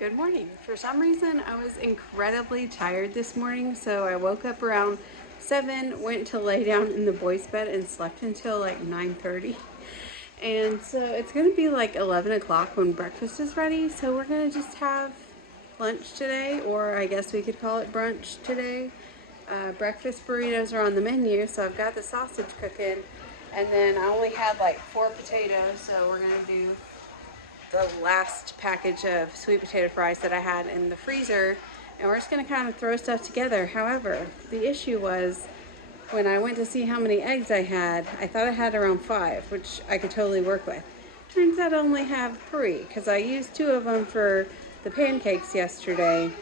Good morning. For some reason, I was incredibly tired this morning, so I woke up around 7, went to lay down in the boys' bed, and slept until like 9:30. And so it's gonna be like 11 o'clock when breakfast is ready, so we're gonna just have lunch today, or I guess we could call it brunch today. Breakfast burritos are on the menu, so I've got the sausage cooking, and then I only had like 4 potatoes, so we're gonna do the last package of sweet potato fries that I had in the freezer, and we're just gonna kind of throw stuff together. However, the issue was when I went to see how many eggs I had, I thought I had around 5, which I could totally work with. Turns out I only have 3 because I used 2 of them for the pancakes yesterday.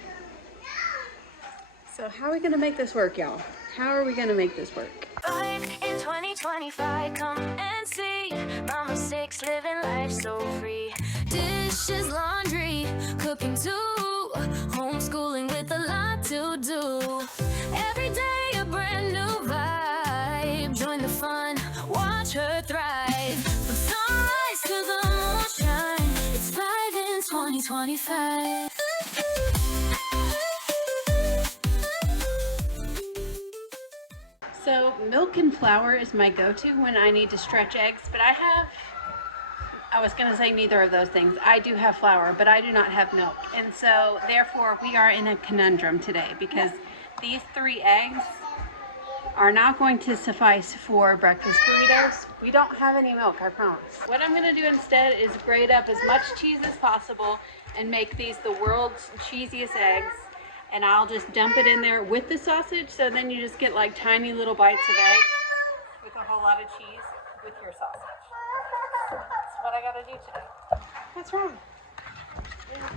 So how are we gonna make this work, y'all? How are we gonna make this work? In 2025, come and see my mistakes, living life so free. Dishes, laundry, cooking too. Homeschooling with a lot to do. Every day a brand new vibe. Join the fun, watch her thrive. From sunrise to the moonshine, it's 5 in 2025. So milk and flour is my go-to when I need to stretch eggs, but I was going to say neither of those things. I do have flour, but I do not have milk. And so therefore we are in a conundrum today because these 3 eggs are not going to suffice for breakfast burritos. We don't have any milk, I promise. What I'm going to do instead is grate up as much cheese as possible and make these the world's cheesiest eggs. And I'll just dump it in there with the sausage, so then you just get like tiny little bites of egg with a whole lot of cheese with your sausage. That's what I gotta do today. What's wrong? What is that?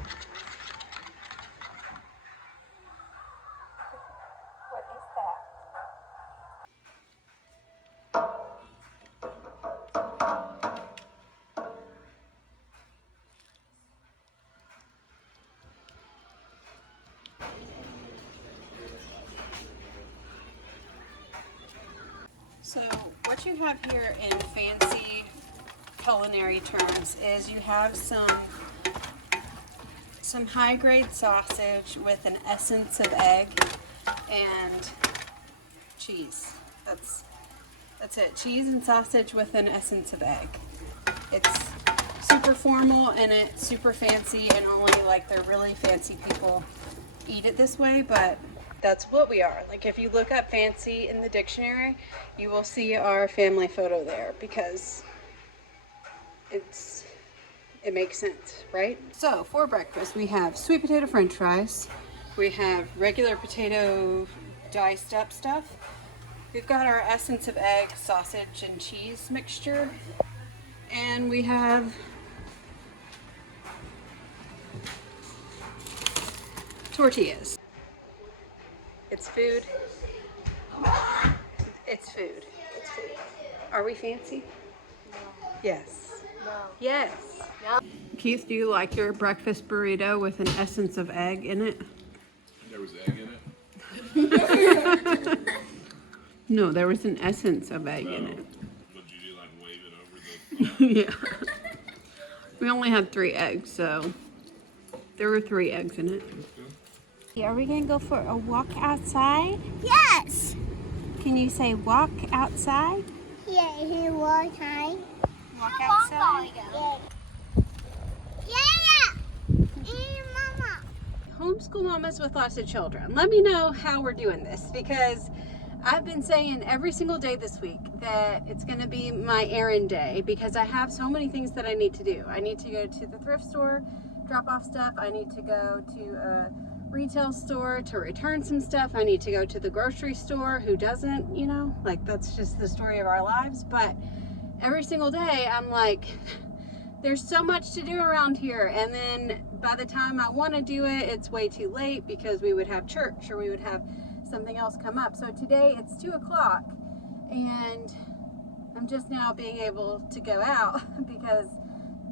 So what you have here in fancy culinary terms is you have some high-grade sausage with an essence of egg and cheese. That's it. Cheese and sausage with an essence of egg. It's super formal and it's super fancy, and only like the really fancy people eat it this way, but that's what we are. Like if you look up fancy in the dictionary, you will see our family photo there because it makes sense, right? So for breakfast, we have sweet potato french fries. We have regular potato diced up stuff. We've got our essence of egg, sausage, and cheese mixture. And we have tortillas. It's food. It's food. It's food. Are we fancy? No. Yes. No. Yes. No. Keith, do you like your breakfast burrito with an essence of egg in it? There was egg in it? No, there was an essence of egg in it. But did you like wave it over the Yeah. We only had 3 eggs, so there were 3 eggs in it. Are we gonna go for a walk outside? Yes. Can you say walk outside? Yeah, he was high. Walk outside. Yeah. Hey, Mama. Homeschool mamas with lots of children. Let me know how we're doing this, because I've been saying every single day this week that it's going to be my errand day because I have so many things that I need to do. I need to go to the thrift store, drop off stuff. I need to go to a retail store to return some stuff. I need to go to the grocery store. Who doesn't, you know? Like, that's just the story of our lives. But every single day I'm like, there's so much to do around here, and then by the time I want to do it, it's way too late because we would have church or we would have something else come up. So today it's 2 o'clock and I'm just now being able to go out because,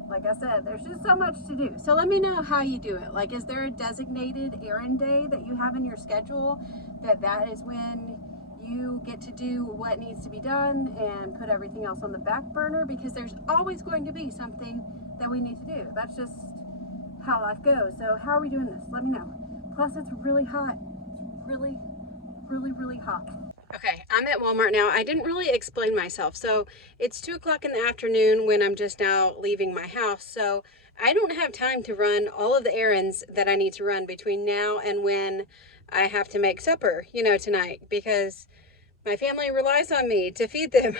like I said, there's just so much to do. So let me know how you do it. Like, is there a designated errand day that you have in your schedule that is when you get to do what needs to be done and put everything else on the back burner? Because there's always going to be something that we need to do. That's just how life goes. So how are we doing this? Let me know. Plus it's really hot. Really, really, really hot. Okay, I'm at Walmart now. I didn't really explain myself. So it's 2 o'clock in the afternoon when I'm just now leaving my house. So I don't have time to run all of the errands that I need to run between now and when I have to make supper, you know, tonight, because my family relies on me to feed them.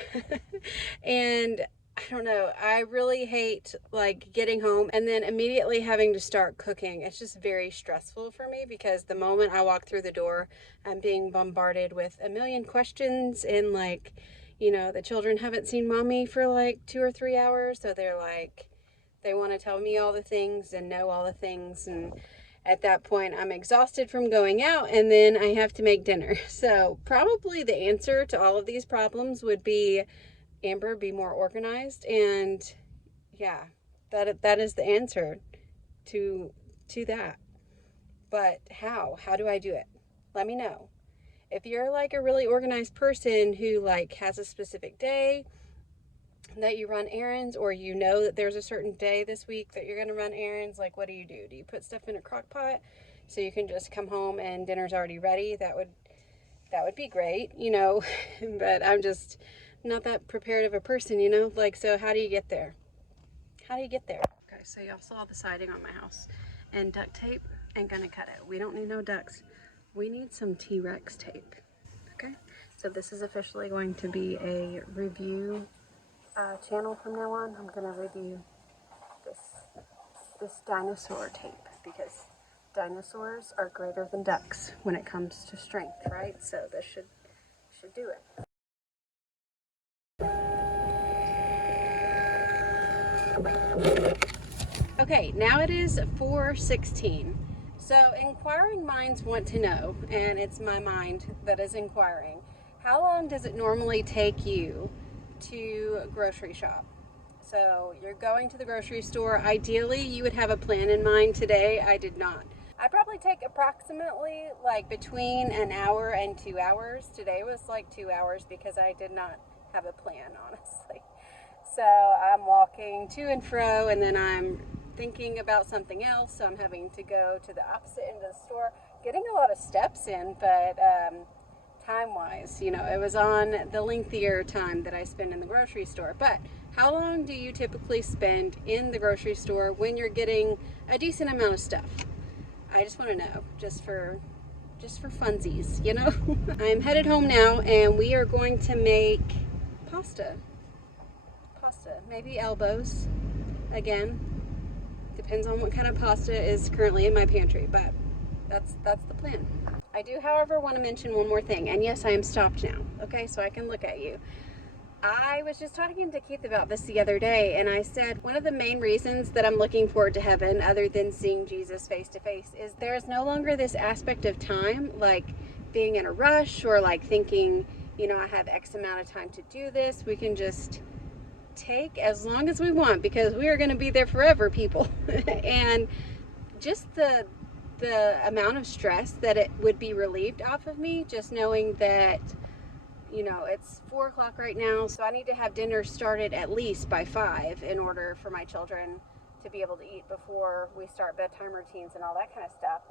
And I don't know, I really hate like getting home and then immediately having to start cooking. It's just very stressful for me because the moment I walk through the door, I'm being bombarded with a million questions, and like, you know, the children haven't seen mommy for like 2 or 3 hours. So they're like, they want to tell me all the things and know all the things. And at that point, I'm exhausted from going out, and then I have to make dinner. So probably the answer to all of these problems would be, Amber, be more organized. And yeah, that is the answer to that. But how do I do it? Let me know. If you're like a really organized person who like has a specific day that you run errands, or you know that there's a certain day this week that you're going to run errands, like what do? Do you put stuff in a crock pot so you can just come home and dinner's already ready? That would be great, you know. But I'm just not that prepared of a person, you know. Like, so how do you get there? Okay, so y'all saw the siding on my house, and duct tape ain't gonna cut it. We don't need no ducks. We need some T-Rex tape. Okay, so this is officially going to be a review channel from now on. I'm gonna review this dinosaur tape, because dinosaurs are greater than ducks when it comes to strength, right? So this should do it. Okay, now it is 4:16. So inquiring minds want to know, and it's my mind that is inquiring, how long does it normally take you to grocery shop? So you're going to the grocery store. Ideally, you would have a plan in mind. Today, I did not. I probably take approximately like between an hour and 2 hours. Today was like 2 hours because I did not have a plan, honestly. So I'm walking to and fro, and then I'm thinking about something else. So I'm having to go to the opposite end of the store, getting a lot of steps in, but time-wise, you know, it was on the lengthier time that I spend in the grocery store. But how long do you typically spend in the grocery store when you're getting a decent amount of stuff? I just want to know, just for funsies, you know. I'm headed home now, and we are going to make pasta, maybe elbows again. Depends on what kind of pasta is currently in my pantry, but that's the plan. I do, however, want to mention one more thing, and yes, I am stopped now, okay, so I can look at you. I was just talking to Keith about this the other day, and I said one of the main reasons that I'm looking forward to heaven, other than seeing Jesus face to face, is there's no longer this aspect of time, like being in a rush, or like thinking, you know, I have X amount of time to do this. We can just take as long as we want, because we are going to be there forever, people. And just the amount of stress that it would be relieved off of me, just knowing that, you know, it's 4 o'clock right now, so I need to have dinner started at least by 5 in order for my children to be able to eat before we start bedtime routines and all that kind of stuff.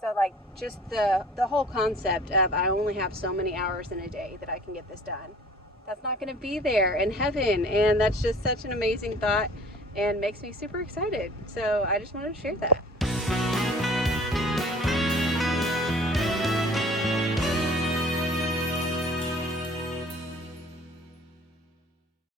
So like just the whole concept of I only have so many hours in a day that I can get this done. That's not going to be there in heaven, and that's just such an amazing thought and makes me super excited. So I just wanted to share that.